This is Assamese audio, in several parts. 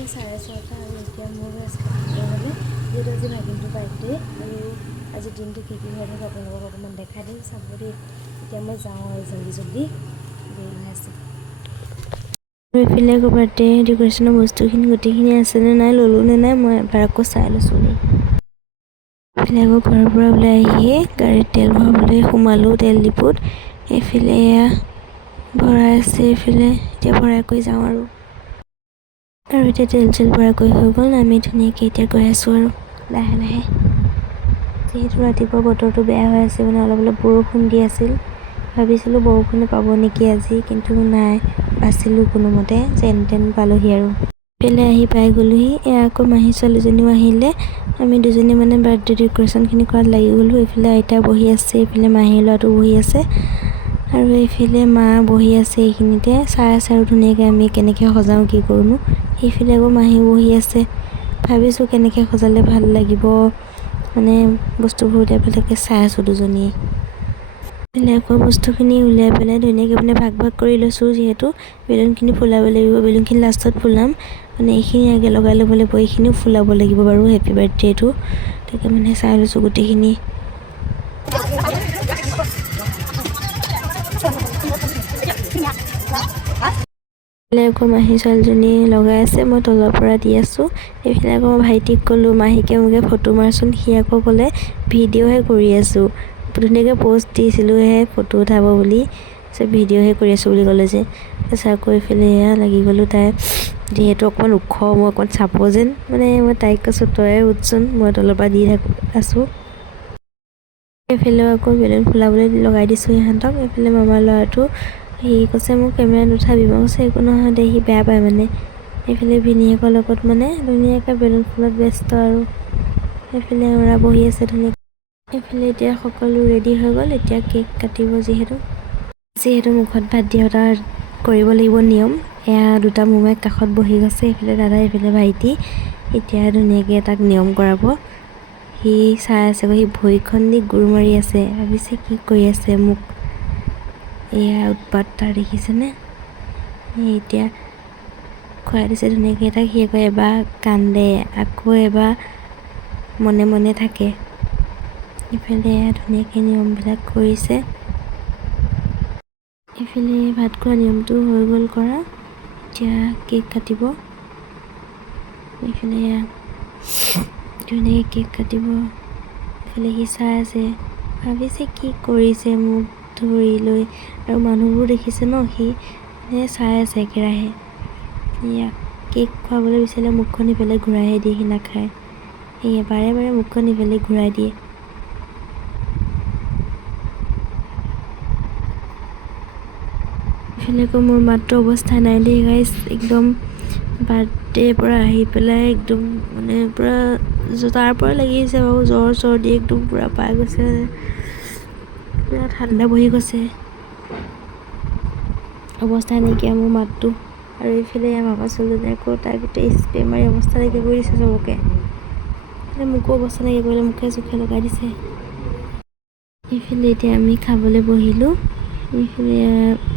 এতিয়া 6:30 আৰু এতিয়া মোৰ মানে যিহেতু আজি ভাগিনটোৰ বাৰ্থডে আৰু আজি দিনটো কি হৈ থাকে আপোনালোকক অকণমান দেখাই দিম চাব দেই। এতিয়া মই যাওঁ আৰু জল্দি দেৰি হৈ আছে। আৰু এইফালে আকৌ বাৰ্থডে ডেক'ৰেশ্যনৰ বস্তুখিনি গোটেইখিনি আছেনে নাই ল'লোঁ নে নাই মই এবাৰ আকৌ চাই লৈছোঁ দেই। এইফালে আকৌ ঘৰৰ পৰা ওলাই আহিয়ে গাড়ীত তেল ভৰাবলৈ সোমালোঁ তেল ডিপুত। এইফালে এয়া ভৰাই আছে, এইফালে এতিয়া ভৰাই কৰি যাওঁ আৰু এতিয়া তেল চেল ভৰাই কৰি হৈ গ'ল। আমি ধুনীয়াকৈ এতিয়া গৈ আছোঁ আৰু লাহে লাহে। যিহেতু ৰাতিপুৱা বতৰটো বেয়া হৈ আছে, মানে অলপ অলপ বৰষুণ দি আছিল। ভাবিছিলোঁ বৰষুণে পাব নেকি আজি, কিন্তু নাই, বাচিলোঁ কোনোমতে, যেন তেন পালোঁহি আৰু এইফালে আহি পাই গ'লোহি। এয়া আকৌ মাহী ছোৱালীজনীও আহিলে। আমি দুজনী মানে বাৰ্থডে ডেক'ৰেশ্যনখিনি কৰাত লাগি গ'লোঁ। এইফালে আইতা বহি আছে, এইফালে মাহীৰ ল'ৰাটো বহি আছে আৰু এইফালে মা বহি আছে। এইখিনিতে চাই আছে আৰু ধুনীয়াকৈ আমি কেনেকৈ সজাওঁ কি কৰোঁনো। সেইফালে আকৌ মাহী বহি আছে। ভাবিছোঁ কেনেকৈ সজালে ভাল লাগিব, মানে বস্তুবোৰ উলিয়াই পেলাই চাই আছোঁ দুজনীয়ে। এইফালে আকৌ বস্তুখিনি উলিয়াই পেলাই ধুনীয়াকৈ মানে ভাগ ভাগ কৰি লৈছোঁ। যিহেতু বেলুনখিনি ফুলাব লাগিব, বেলুনখিনি লাষ্টত ফুলাম, মানে এইখিনি আগে লগাই ল'ব লাগিব, এইখিনিও ফুলাব লাগিব বাৰু হেপী বাৰ্থডেটো। তাকে মানে চাই লৈছোঁ গোটেইখিনি। এইফালে আকৌ মাহী ছোৱালীজনী লগাই আছে, মই তলৰ পৰা দি আছোঁ। এইফালে আকৌ ভাইটিক ক'লোঁ মাহীকে মোকে ফটো মাৰচোন, সি আকৌ ক'লে ভিডিঅ'হে কৰি আছোঁ। ধুনীয়াকৈ প'ষ্ট দিছিলোঁহে ফটো উঠাব বুলি, তাৰপিছত ভিডিঅ'হে কৰি আছোঁ বুলি ক'লে যে। তাৰপিছত আকৌ এইফালে এয়া লাগি গ'লোঁ। তাই যিহেতু অকণমান ওখ, মই অকণমান চাব যেন, মানে মই তাইক কৈছোঁ তয়ে উঠচোন, মই তলৰ পৰা দি আছোঁ। এইফালেও আকৌ বেলুন ফুলাবলৈ লগাই দিছোঁ সিহঁতক। এইফালে মামাৰ ল'ৰাটো সি কৈছে মোক কেমেৰাত নুঠাবি, মই কৈছে একো নহয় দে, সি বেয়া পায় মানে। এইফালে ভিনিয়েকৰ লগত মানে ধুনীয়াকৈ বেলুন ফুলত ব্যস্ত আৰু এইফালে ল'ৰা বহি আছে ধুনীয়াকৈ। এইফালে এতিয়া সকলো ৰেডি হৈ গ'ল। এতিয়া কেক কাটিব, যিহেতু মুখত ভাত দিয়া তাৰ কৰিব লাগিব নিয়ম। এয়া দুটা মোমাইক কাষত বহি গৈছে, এইফালে দাদা এইফালে ভাইটি। এতিয়া ধুনীয়াকৈ তাক নিয়ম কৰাব। সি চাই আছে, সি ভৰিখন দি গোৰ মাৰি আছে, ভাবিছে কি কৰি আছে মোক। এয়া উৎপাত তাৰ দেখিছেনে। এতিয়া খুৱাই দিছে ধুনীয়াকৈ তাক। সি আকৌ এবাৰ কান্দে, আকৌ এবাৰ মনে মনে থাকে। ইফালে ধুনীয়াকৈ নিয়মবিলাক কৰিছে। এইফালে ভাত খোৱা নিয়মটো হৈ গ'ল কৰা, এতিয়া কেক কাটিব। এইফালে ধুনীয়াকৈ কেক কাটিব। এইফালে সি চাই আছে, ভাবিছে কি কৰিছে মোক ধৰি লৈ, আৰু মানুহবোৰ দেখিছে ন, সি মানে চাই আছে একেৰাহে। এয়া কেক খুৱাবলৈ বিচাৰিলে মুখখন ইফালে ঘূৰাইহে দিয়ে, সি নাখায়। সেয়ে বাৰে বাৰে মুখখন ইফালে ঘূৰাই দিয়ে। এইফালে আকৌ মোৰ মাত্ৰ অৱস্থা নাই দেই গাইছ, একদম বাৰ্থডেৰ পৰা আহি পেলাই একদম মানে পূৰা তাৰ পৰা লাগি আহিছে বাৰু, জ্বৰ চৰ্দি একদম পূৰা পাই গৈছে, পূৰা ঠাণ্ডা বহি গৈছে, অৱস্থা নাইকিয়া মোৰ মাতটো। আৰু এইফালে মামা ছোৱালীজনী আকৌ তাই গোটেই স্প্ৰে মাৰি অৱস্থা নাইকিয়া কৰি দিছে চবকে। মোকো অৱস্থা নাইকিয়া কৰিলে, মুখে চুখে লগাই দিছে। এইফালে এতিয়া আমি খাবলৈ বহিলোঁ। এইফালে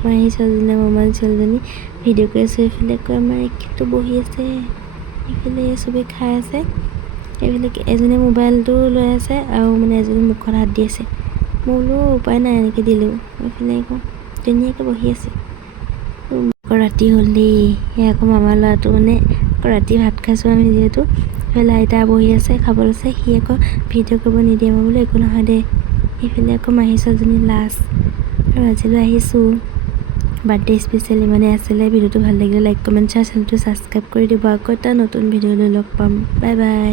মাহী ছোৱালীজনী মামাৰ ছোৱালীজনী ভিডিঅ' কৰি আছোঁ। এইফালে আকৌ আমাৰ এখেতো বহি আছে। এইফালে চবেই খাই আছে। এইফালে এজনী মোবাইলটো লৈ আছে আৰু মানে এজনী মুখত হাত দি আছে। মই বোলো উপায় নাই এনেকৈ দিলেও। এইফালে আকৌ ধুনীয়াকৈ বহি আছে। আকৌ ৰাতি হ'ল দেই। সেই আকৌ মামাৰ ল'ৰাটো মানে আকৌ ৰাতি ভাত খাইছোঁ আমি যিহেতু। এইফালে আইতা বহি আছে, খাব লৈছে। সি আকৌ ভিডিঅ' কৰিব নিদিয়ে, মই বোলো একো নহয় দে। এইফালে আকৌ মাহী ছোৱালীজনী লাষ্ট। আৰু আজিলৈ আহিছোঁ। বাৰ্থডে স্পেচিয়েল ইমানেই আছিলে। ভিডিঅ'টো ভাল লাগিলে লাইক কমেণ্ট শ্বেয়াৰ, চেনেলটো ছাবস্ক্ৰাইব কৰি দিব। আকৌ এটা নতুন ভিডিঅ' লৈ লগ পাম। Bye bye.